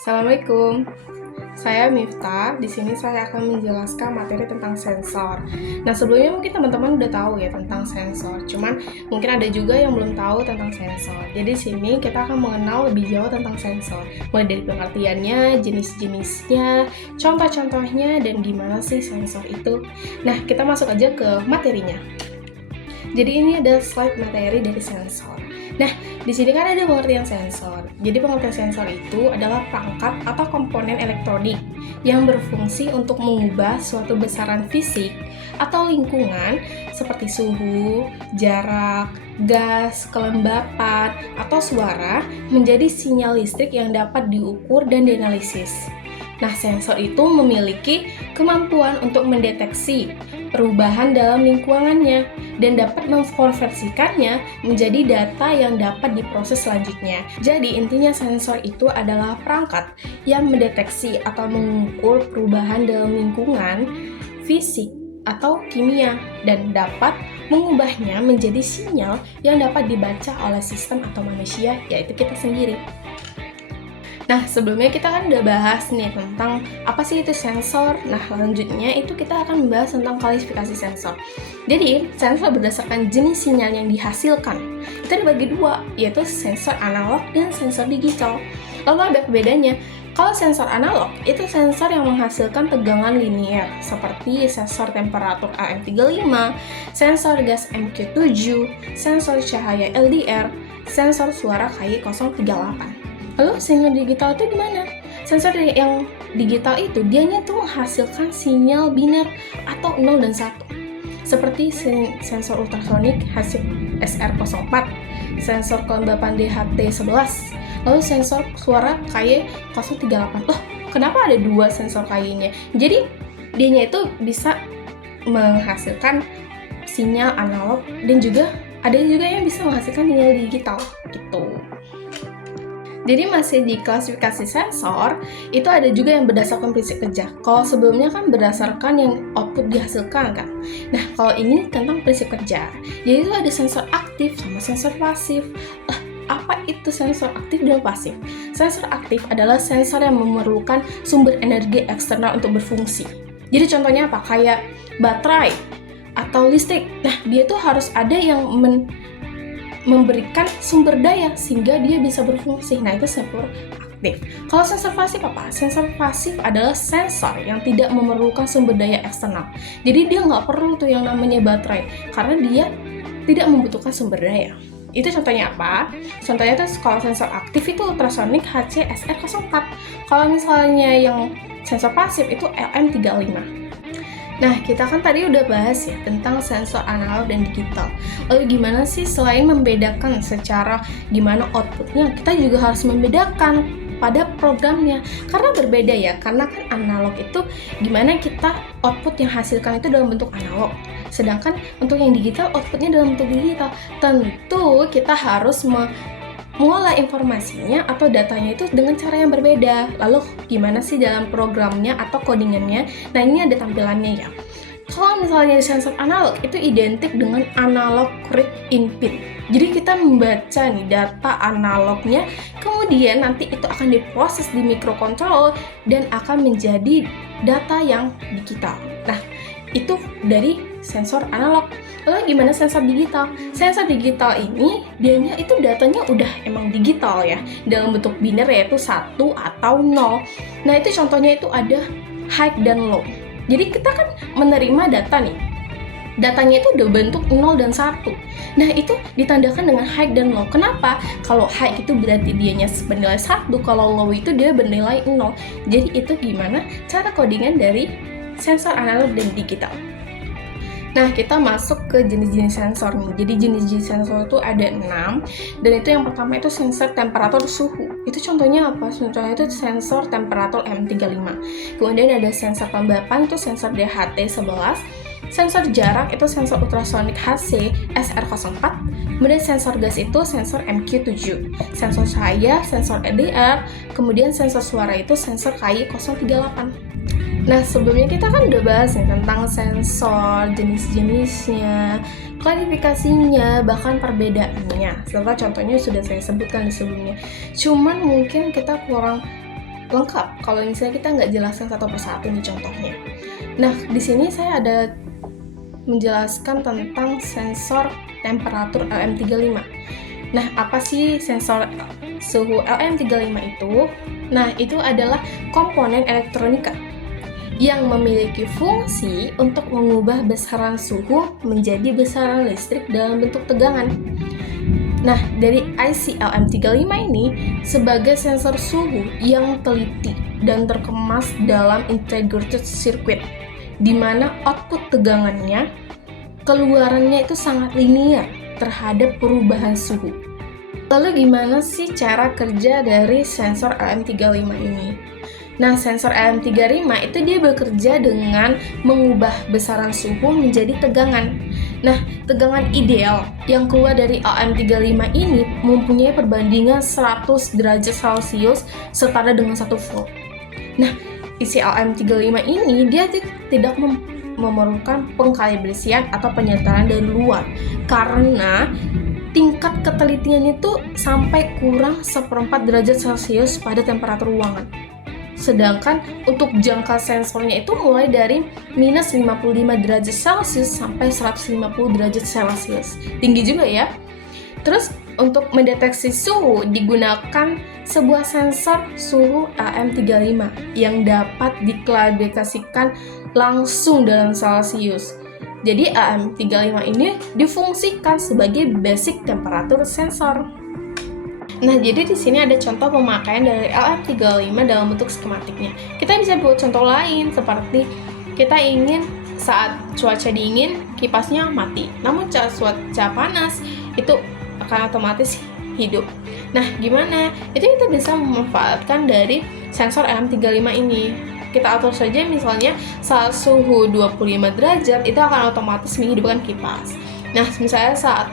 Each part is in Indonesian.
Assalamualaikum. Saya Miftah. Di sini saya akan menjelaskan materi tentang sensor. Nah, sebelumnya mungkin teman-teman udah tahu ya tentang sensor. Cuman mungkin ada juga yang belum tahu tentang sensor. Jadi di sini kita akan mengenal lebih jauh tentang sensor. Mulai dari pengertiannya, jenis-jenisnya, contoh-contohnya, dan gimana sih sensor itu. Nah, kita masuk aja ke materinya. Jadi ini ada slide materi dari sensor. Nah, di sini kan ada pengertian sensor. Jadi pengertian sensor itu adalah perangkat atau komponen elektronik yang berfungsi untuk mengubah suatu besaran fisik atau lingkungan seperti suhu, jarak, gas, kelembapan, atau suara menjadi sinyal listrik yang dapat diukur dan dianalisis. Nah, sensor itu memiliki kemampuan untuk mendeteksi perubahan dalam lingkungannya dan dapat mengkonversikannya menjadi data yang dapat diproses selanjutnya. Jadi, intinya sensor itu adalah perangkat yang mendeteksi atau mengukur perubahan dalam lingkungan, fisik, atau kimia dan dapat mengubahnya menjadi sinyal yang dapat dibaca oleh sistem atau manusia, yaitu kita sendiri. Nah, sebelumnya kita kan udah bahas nih tentang apa sih itu sensor. Nah, selanjutnya itu kita akan membahas tentang klasifikasi sensor. Jadi, sensor berdasarkan jenis sinyal yang dihasilkan. Itu dibagi dua, yaitu sensor analog dan sensor digital. Lalu ada bedanya. Kalau sensor analog, itu sensor yang menghasilkan tegangan linier, seperti sensor temperatur AM35, sensor gas MQ7, sensor cahaya LDR, sensor suara KY038. Lalu sinyal digital itu gimana? Sensor yang digital itu dianya tuh menghasilkan sinyal biner atau 0 dan 1. Seperti sensor ultrasonik hasil SR04, sensor kelembapan DHT11, lalu sensor suara KY038. Loh, kenapa ada dua sensor KY-nya? Jadi, dianya itu bisa menghasilkan sinyal analog dan juga ada juga yang bisa menghasilkan sinyal digital gitu. Jadi masih di klasifikasi sensor, itu ada juga yang berdasarkan prinsip kerja. Kalau sebelumnya kan berdasarkan yang output dihasilkan kan. Nah, kalau ini tentang prinsip kerja. Jadi itu ada sensor aktif sama sensor pasif. Apa itu sensor aktif dan pasif? Sensor aktif adalah sensor yang memerlukan sumber energi eksternal untuk berfungsi. Jadi contohnya apa? Kayak baterai atau listrik. Nah, dia tuh harus ada yang memberikan sumber daya sehingga dia bisa berfungsi. Nah, itu sensor aktif. Kalau sensor pasif apa? Sensor pasif adalah sensor yang tidak memerlukan sumber daya eksternal. Jadi dia nggak perlu tuh yang namanya baterai karena dia tidak membutuhkan sumber daya. Itu contohnya apa? Contohnya tuh kalau sensor aktif itu ultrasonik HC-SR04. Kalau misalnya yang sensor pasif itu LM35. Nah, kita kan tadi udah bahas ya tentang sensor analog dan digital. Lalu gimana sih selain membedakan secara gimana outputnya, kita juga harus membedakan pada programnya. Karena berbeda ya, karena kan analog itu gimana kita output yang hasilkan itu dalam bentuk analog. Sedangkan untuk yang digital outputnya dalam bentuk digital. Tentu kita harus mengolah informasinya atau datanya itu dengan cara yang berbeda. Lalu gimana sih dalam programnya atau codingannya? Nah, ini ada tampilannya ya. Kalau misalnya di sensor analog itu identik dengan analog read input. Jadi kita membaca nih data analognya, kemudian nanti itu akan diproses di microcontroller dan akan menjadi data yang digital. Nah, itu dari sensor analog. Lalu gimana sensor digital? Sensor digital ini dianya itu datanya udah emang digital ya, dalam bentuk biner yaitu 1 atau 0. Nah, itu contohnya itu ada high dan low. Jadi kita kan menerima data nih. Datanya itu udah bentuk 0 dan 1. Nah, itu ditandakan dengan high dan low. Kenapa? Kalau high itu berarti dianya bernilai 1, kalau low itu dia bernilai 0. Jadi itu gimana cara codingan dari sensor analog dan digital. Nah, kita masuk ke jenis-jenis sensor nih. Jadi jenis-jenis sensor itu ada 6. Dan itu yang pertama itu sensor temperatur suhu. Itu contohnya apa? Contohnya itu sensor temperatur M35. Kemudian ada sensor kelembapan itu sensor DHT11. Sensor jarak itu sensor ultrasonik HC SR04. Kemudian sensor gas itu sensor MQ7. Sensor cahaya, sensor LDR. Kemudian sensor suara itu sensor KY038. Nah, sebelumnya kita kan udah bahas nih tentang sensor, jenis-jenisnya, klasifikasinya, bahkan perbedaannya. Serta contohnya sudah saya sebutkan di sebelumnya. Cuman mungkin kita kurang lengkap kalau misalnya kita nggak jelaskan satu persatu nih contohnya. Nah, di sini saya ada menjelaskan tentang sensor temperatur LM35. Nah, apa sih sensor suhu LM35 itu? Nah, itu adalah komponen elektronika yang memiliki fungsi untuk mengubah besaran suhu menjadi besaran listrik dalam bentuk tegangan. Nah, dari IC LM35 ini sebagai sensor suhu yang teliti dan terkemas dalam integrated circuit, di mana output tegangannya, keluarannya itu sangat linear terhadap perubahan suhu. Lalu gimana sih cara kerja dari sensor LM35 ini? Nah, sensor LM35 itu dia bekerja dengan mengubah besaran suhu menjadi tegangan. Nah, tegangan ideal yang keluar dari LM35 ini mempunyai perbandingan 100 derajat Celcius setara dengan 1 volt. Nah, isi LM35 ini dia tidak memerlukan pengkalibrasian atau penyetaraan dari luar karena tingkat ketelitian itu sampai kurang 1/4 derajat Celcius pada temperatur ruangan. Sedangkan untuk jangka sensornya itu mulai dari minus 55 derajat Celcius sampai 150 derajat Celcius. Tinggi juga ya. Terus untuk mendeteksi suhu digunakan sebuah sensor suhu LM35 yang dapat diklasifikasikan langsung dalam Celcius. Jadi LM35 ini difungsikan sebagai basic temperature sensor. Nah, jadi di sini ada contoh pemakaian dari LM35 dalam bentuk skematiknya. Kita bisa buat contoh lain seperti kita ingin saat cuaca dingin kipasnya mati, namun saat cuaca panas itu akan otomatis hidup. Nah, gimana? Itu kita bisa memanfaatkan dari sensor LM35 ini. Kita atur saja misalnya saat suhu 25 derajat itu akan otomatis menghidupkan kipas. Nah, misalnya saat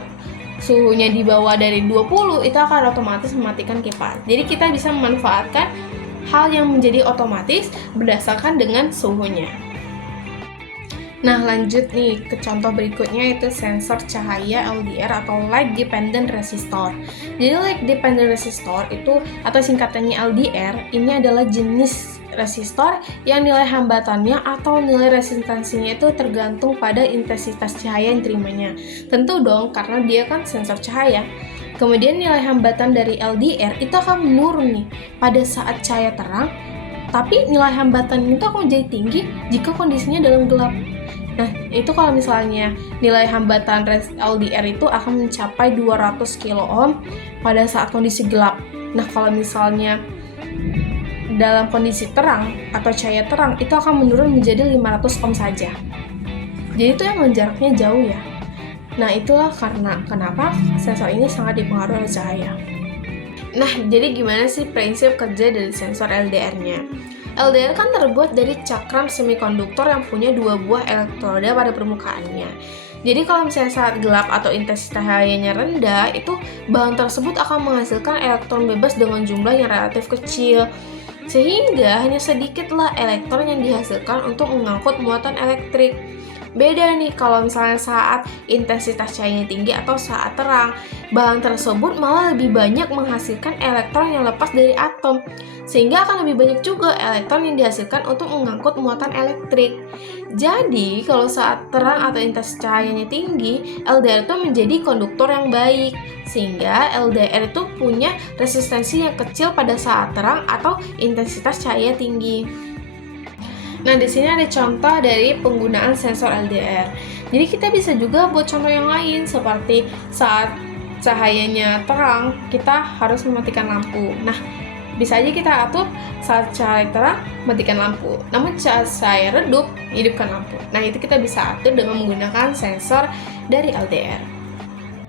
suhunya di bawah dari 20 itu akan otomatis mematikan kipas. Jadi kita bisa memanfaatkan hal yang menjadi otomatis berdasarkan dengan suhunya. Nah, lanjut nih ke contoh berikutnya, yaitu sensor cahaya LDR atau Light Dependent Resistor. Jadi Light Dependent Resistor itu atau singkatannya LDR ini adalah jenis resistor yang nilai hambatannya atau nilai resistansinya itu tergantung pada intensitas cahaya yang terimanya. Tentu dong, karena dia kan sensor cahaya. Kemudian nilai hambatan dari LDR itu akan menurun nih pada saat cahaya terang, tapi nilai hambatan itu akan menjadi tinggi jika kondisinya dalam gelap. Nah, itu kalau misalnya nilai hambatan LDR itu akan mencapai 200 kilo-ohm pada saat kondisi gelap. Nah, kalau misalnya dalam kondisi terang atau cahaya terang itu akan menurun menjadi 500 ohm saja. Jadi itu yang jaraknya jauh ya. Nah, itulah kenapa sensor ini sangat dipengaruhi oleh cahaya. Nah, jadi gimana sih prinsip kerja dari sensor LDR-nya? LDR kan terbuat dari cakram semikonduktor yang punya 2 buah elektroda pada permukaannya. Jadi kalau misalnya saat gelap atau intensitas cahayanya rendah, itu bahan tersebut akan menghasilkan elektron bebas dengan jumlah yang relatif kecil. Sehingga hanya sedikitlah elektron yang dihasilkan untuk mengangkut muatan elektrik. Beda nih kalau misalnya saat intensitas cahayanya tinggi atau saat terang, bahan tersebut malah lebih banyak menghasilkan elektron yang lepas dari atom, sehingga akan lebih banyak juga elektron yang dihasilkan untuk mengangkut muatan elektrik. Jadi kalau saat terang atau intensitas cahayanya tinggi, LDR itu menjadi konduktor yang baik, sehingga LDR itu punya resistensi yang kecil pada saat terang atau intensitas cahaya tinggi. Nah, di sini ada contoh dari penggunaan sensor LDR. Jadi kita bisa juga buat contoh yang lain seperti saat cahayanya terang, kita harus mematikan lampu. Nah, bisa aja kita atur saat cahaya terang, matikan lampu. Namun saat cahaya redup, hidupkan lampu. Nah, itu kita bisa atur dengan menggunakan sensor dari LDR.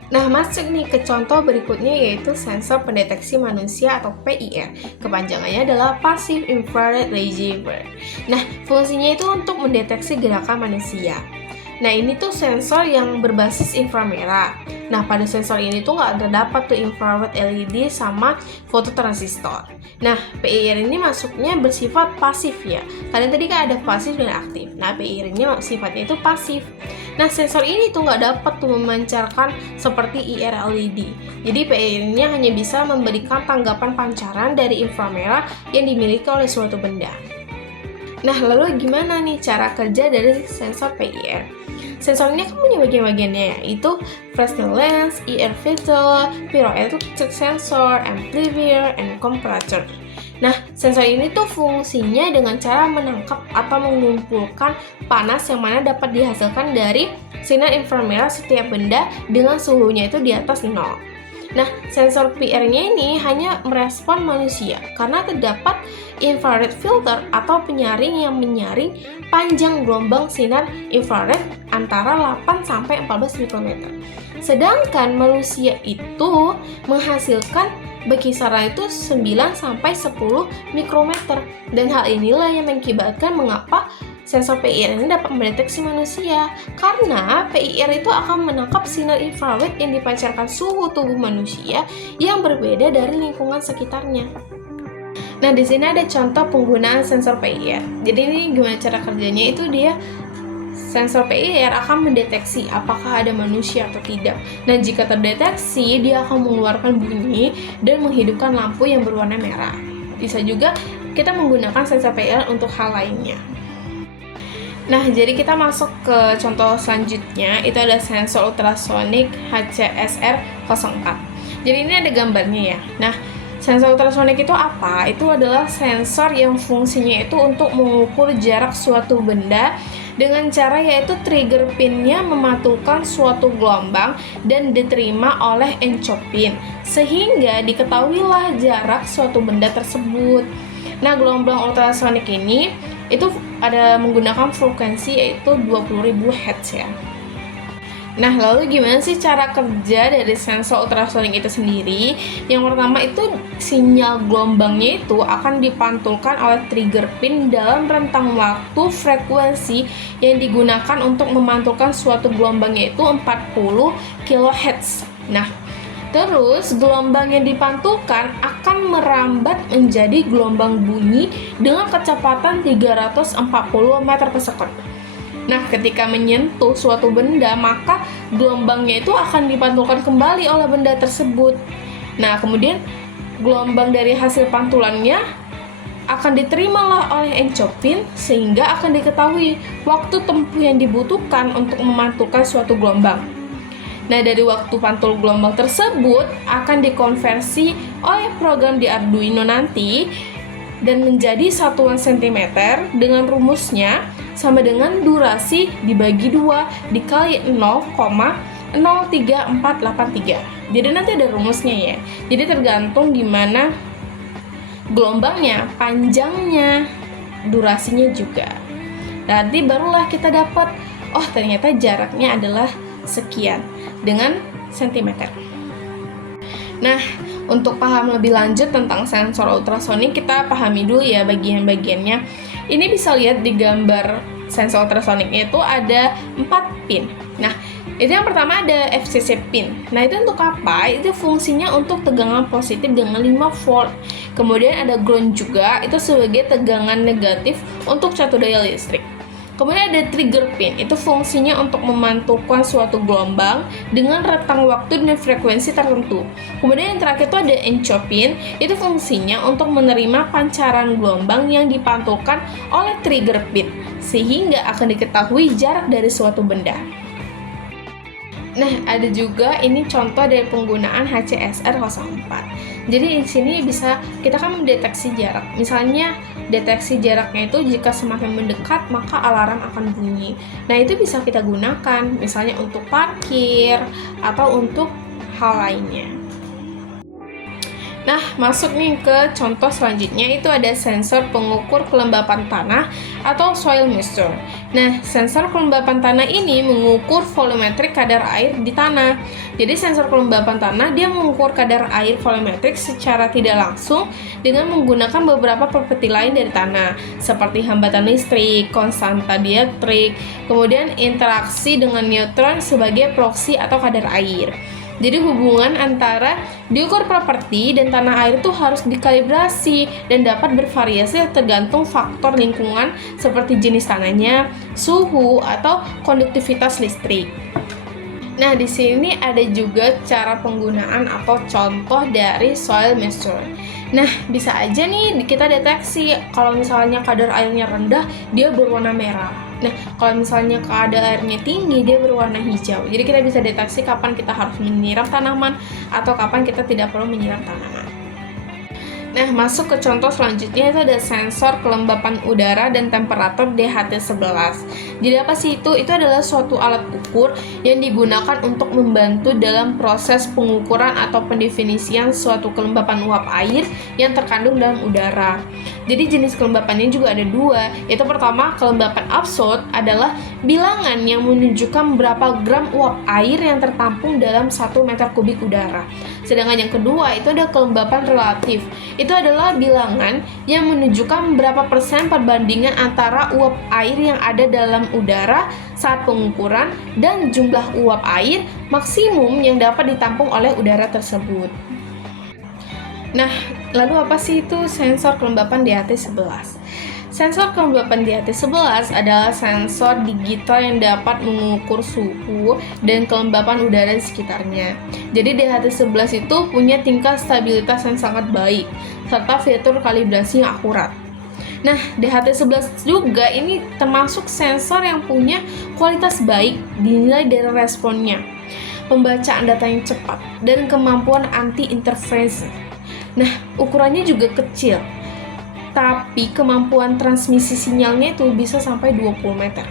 Nah, masuk nih ke contoh berikutnya, yaitu sensor pendeteksi manusia atau PIR. Kepanjangannya adalah Passive Infrared Receiver. Nah, fungsinya itu untuk mendeteksi gerakan manusia. Nah, ini tuh sensor yang berbasis inframerah. Nah, pada sensor ini tuh nggak terdapat tuh infrared LED sama fototransistor. Nah, PIR ini masuknya bersifat pasif ya. Kalian tadi kan ada pasif dan aktif. Nah, PIR ini sifatnya itu pasif. Nah, sensor ini tuh nggak dapat tuh memancarkan seperti IR LED. Jadi PIR-nya hanya bisa memberikan tanggapan pancaran dari inframerah yang dimiliki oleh suatu benda. Nah, lalu gimana nih cara kerja dari sensor PIR? Sensor ini kan punya bagian-bagiannya, yaitu Fresnel lens, IR filter, pyroelectric sensor, amplifier, and comparator. Nah, sensor ini tuh fungsinya dengan cara menangkap atau mengumpulkan panas yang mana dapat dihasilkan dari sinar inframerah setiap benda dengan suhunya itu di atas 0. Nah, sensor PR-nya ini hanya merespon manusia karena terdapat infrared filter atau penyaring yang menyaring panjang gelombang sinar infrared antara 8-14 mikrometer. Sedangkan manusia itu menghasilkan berkisaran itu 9-10 mikrometer. Dan hal inilah yang mengakibatkan mengapa sensor PIR ini dapat mendeteksi manusia, karena PIR itu akan menangkap sinar infrared yang dipancarkan suhu tubuh manusia yang berbeda dari lingkungan sekitarnya. Nah, di sini ada contoh penggunaan sensor PIR. Jadi ini gimana cara kerjanya, itu dia sensor PIR akan mendeteksi apakah ada manusia atau tidak. Nah, jika terdeteksi, dia akan mengeluarkan bunyi dan menghidupkan lampu yang berwarna merah. Bisa juga kita menggunakan sensor PIR untuk hal lainnya. Nah, jadi kita masuk ke contoh selanjutnya, itu ada sensor ultrasonik HCSR04. Jadi ini ada gambarnya ya. Nah, sensor ultrasonik itu apa? Itu adalah sensor yang fungsinya itu untuk mengukur jarak suatu benda dengan cara yaitu trigger pin-nya memantulkan suatu gelombang dan diterima oleh encopin, sehingga diketahuilah jarak suatu benda tersebut. Nah, gelombang ultrasonik ini itu ada menggunakan frekuensi yaitu 20.000 Hz ya. Nah, lalu gimana sih cara kerja dari sensor ultrasonik itu sendiri? Yang pertama itu sinyal gelombangnya itu akan dipantulkan oleh trigger pin dalam rentang waktu frekuensi yang digunakan untuk memantulkan suatu gelombang yaitu 40 kHz. Nah, terus gelombang yang dipantulkan akan merambat menjadi gelombang bunyi dengan kecepatan 340 meter per second. Nah, ketika menyentuh suatu benda, maka gelombangnya itu akan dipantulkan kembali oleh benda tersebut. Nah, kemudian gelombang dari hasil pantulannya akan diterimalah oleh encopin, sehingga akan diketahui waktu tempuh yang dibutuhkan untuk memantulkan suatu gelombang. Nah, dari waktu pantul gelombang tersebut akan dikonversi oleh program di Arduino nanti dan menjadi satuan cm dengan rumusnya sama dengan durasi dibagi 2 dikali 0,03483. Jadi nanti ada rumusnya ya. Jadi tergantung gimana gelombangnya, panjangnya, durasinya juga. Nanti barulah kita dapat, oh ternyata jaraknya adalah sekian dengan sentimeter. Nah, untuk paham lebih lanjut tentang sensor ultrasonik, kita pahami dulu ya bagian-bagiannya. Ini bisa lihat di gambar sensor ultrasoniknya itu ada 4 pin. Nah, itu yang pertama ada FCC pin. Nah, itu untuk apa? Itu fungsinya untuk tegangan positif dengan 5 volt. Kemudian ada ground juga, itu sebagai tegangan negatif untuk satu daya listrik. Kemudian ada trigger pin, itu fungsinya untuk memantulkan suatu gelombang dengan rentang waktu dan frekuensi tertentu. Kemudian yang terakhir itu ada encopin, itu fungsinya untuk menerima pancaran gelombang yang dipantulkan oleh trigger pin, sehingga akan diketahui jarak dari suatu benda. Nah, ada juga ini contoh dari penggunaan HCSR04. Jadi di sini bisa kita kan mendeteksi jarak. Misalnya deteksi jaraknya itu jika semakin mendekat maka alarm akan bunyi. Nah, itu bisa kita gunakan misalnya untuk parkir atau untuk hal lainnya. Nah, masuk nih ke contoh selanjutnya, itu ada sensor pengukur kelembapan tanah atau soil moisture. Nah, sensor kelembapan tanah ini mengukur volumetrik kadar air di tanah. Jadi sensor kelembapan tanah dia mengukur kadar air volumetrik secara tidak langsung dengan menggunakan beberapa properti lain dari tanah, seperti hambatan listrik, konstanta dielektrik, kemudian interaksi dengan neutron sebagai proksi atau kadar air. Jadi hubungan antara diukur properti dan tanah air itu harus dikalibrasi dan dapat bervariasi tergantung faktor lingkungan seperti jenis tanahnya, suhu, atau konduktivitas listrik. Nah, di sini ada juga cara penggunaan atau contoh dari soil measure. Nah, bisa aja nih kita deteksi kalau misalnya kadar airnya rendah, dia berwarna merah. Nah, kalau misalnya kadar airnya tinggi, dia berwarna hijau. Jadi kita bisa deteksi kapan kita harus menyiram tanaman atau kapan kita tidak perlu menyiram tanaman. Nah, masuk ke contoh selanjutnya, itu ada sensor kelembapan udara dan temperatur DHT11. Jadi apa sih itu? Itu adalah suatu alat ukur yang digunakan untuk membantu dalam proses pengukuran atau pendefinisian suatu kelembapan uap air yang terkandung dalam udara. Jadi jenis kelembapannya juga ada dua, yaitu pertama, kelembapan absolut adalah bilangan yang menunjukkan berapa gram uap air yang tertampung dalam 1 meter kubik udara. Sedangkan yang kedua itu ada kelembapan relatif. Itu adalah bilangan yang menunjukkan berapa persen perbandingan antara uap air yang ada dalam udara saat pengukuran dan jumlah uap air maksimum yang dapat ditampung oleh udara tersebut. Nah, lalu apa sih itu sensor kelembapan DHT11? Sensor kelembapan DHT11 adalah sensor digital yang dapat mengukur suhu dan kelembapan udara di sekitarnya. Jadi DHT11 itu punya tingkat stabilitas yang sangat baik, serta fitur kalibrasi yang akurat. Nah, DHT11 juga ini termasuk sensor yang punya kualitas baik dinilai dari responnya, pembacaan data yang cepat, dan kemampuan anti-interferensi. Nah, ukurannya juga kecil, tapi kemampuan transmisi sinyalnya itu bisa sampai 20 meter.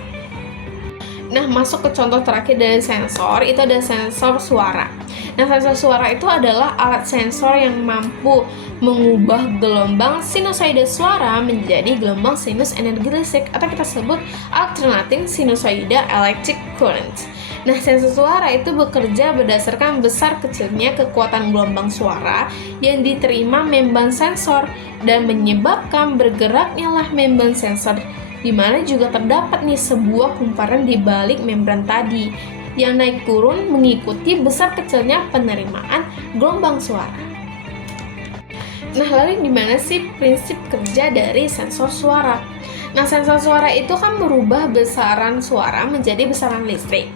Nah, masuk ke contoh terakhir dari sensor, itu ada sensor suara. Nah, sensor suara itu adalah alat sensor yang mampu mengubah gelombang sinusoida suara menjadi gelombang sinus energi listrik, atau kita sebut alternating sinusoida electric current. Nah, sensor suara itu bekerja berdasarkan besar kecilnya kekuatan gelombang suara yang diterima membran sensor dan menyebabkan bergeraknya lah membran sensor, di mana juga terdapat nih sebuah kumparan di balik membran tadi yang naik turun mengikuti besar kecilnya penerimaan gelombang suara. Nah, lalu gimana sih prinsip kerja dari sensor suara? Nah, sensor suara itu kan merubah besaran suara menjadi besaran listrik.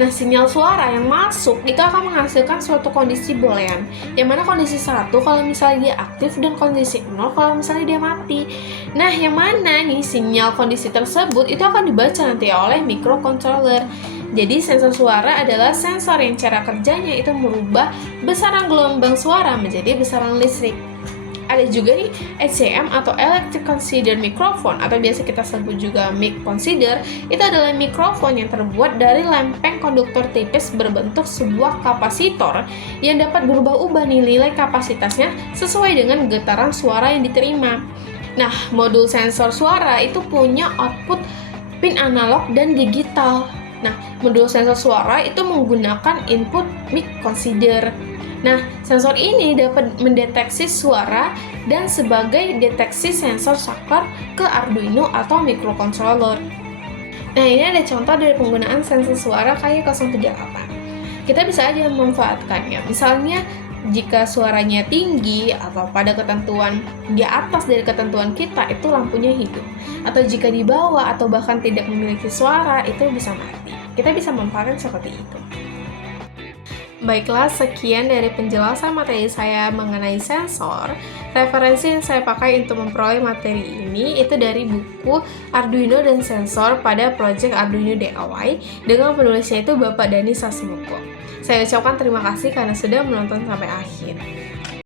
Nah, sinyal suara yang masuk itu akan menghasilkan suatu kondisi boolean, yang mana kondisi 1 kalau misalnya dia aktif dan kondisi 0 kalau misalnya dia mati. Nah, yang mana nih sinyal kondisi tersebut itu akan dibaca nanti oleh microcontroller. Jadi sensor suara adalah sensor yang cara kerjanya itu merubah besaran gelombang suara menjadi besaran listrik. Ada juga nih ECM atau Electric Consider Microphone, atau biasa kita sebut juga mic consider. Itu adalah mikrofon yang terbuat dari lempeng konduktor tipis berbentuk sebuah kapasitor yang dapat berubah-ubah nilai kapasitasnya sesuai dengan getaran suara yang diterima. Nah, modul sensor suara itu punya output pin analog dan digital. Nah, modul sensor suara itu menggunakan input mic consider. Nah, sensor ini dapat mendeteksi suara dan sebagai deteksi sensor saklar ke Arduino atau microcontroller. Nah, ini ada contoh dari penggunaan sensor suara kayak 038. Kita bisa aja memanfaatkannya. Misalnya, jika suaranya tinggi atau pada ketentuan di atas dari ketentuan kita, itu lampunya hidup. Atau jika di bawah atau bahkan tidak memiliki suara, itu bisa mati. Kita bisa memanfaatkan seperti itu. Baiklah, sekian dari penjelasan materi saya mengenai sensor. Referensi yang saya pakai untuk memperoleh materi ini itu dari buku Arduino dan Sensor pada Project Arduino DIY dengan penulisnya itu Bapak Dani Sasmoko. Saya ucapkan terima kasih karena sudah menonton sampai akhir.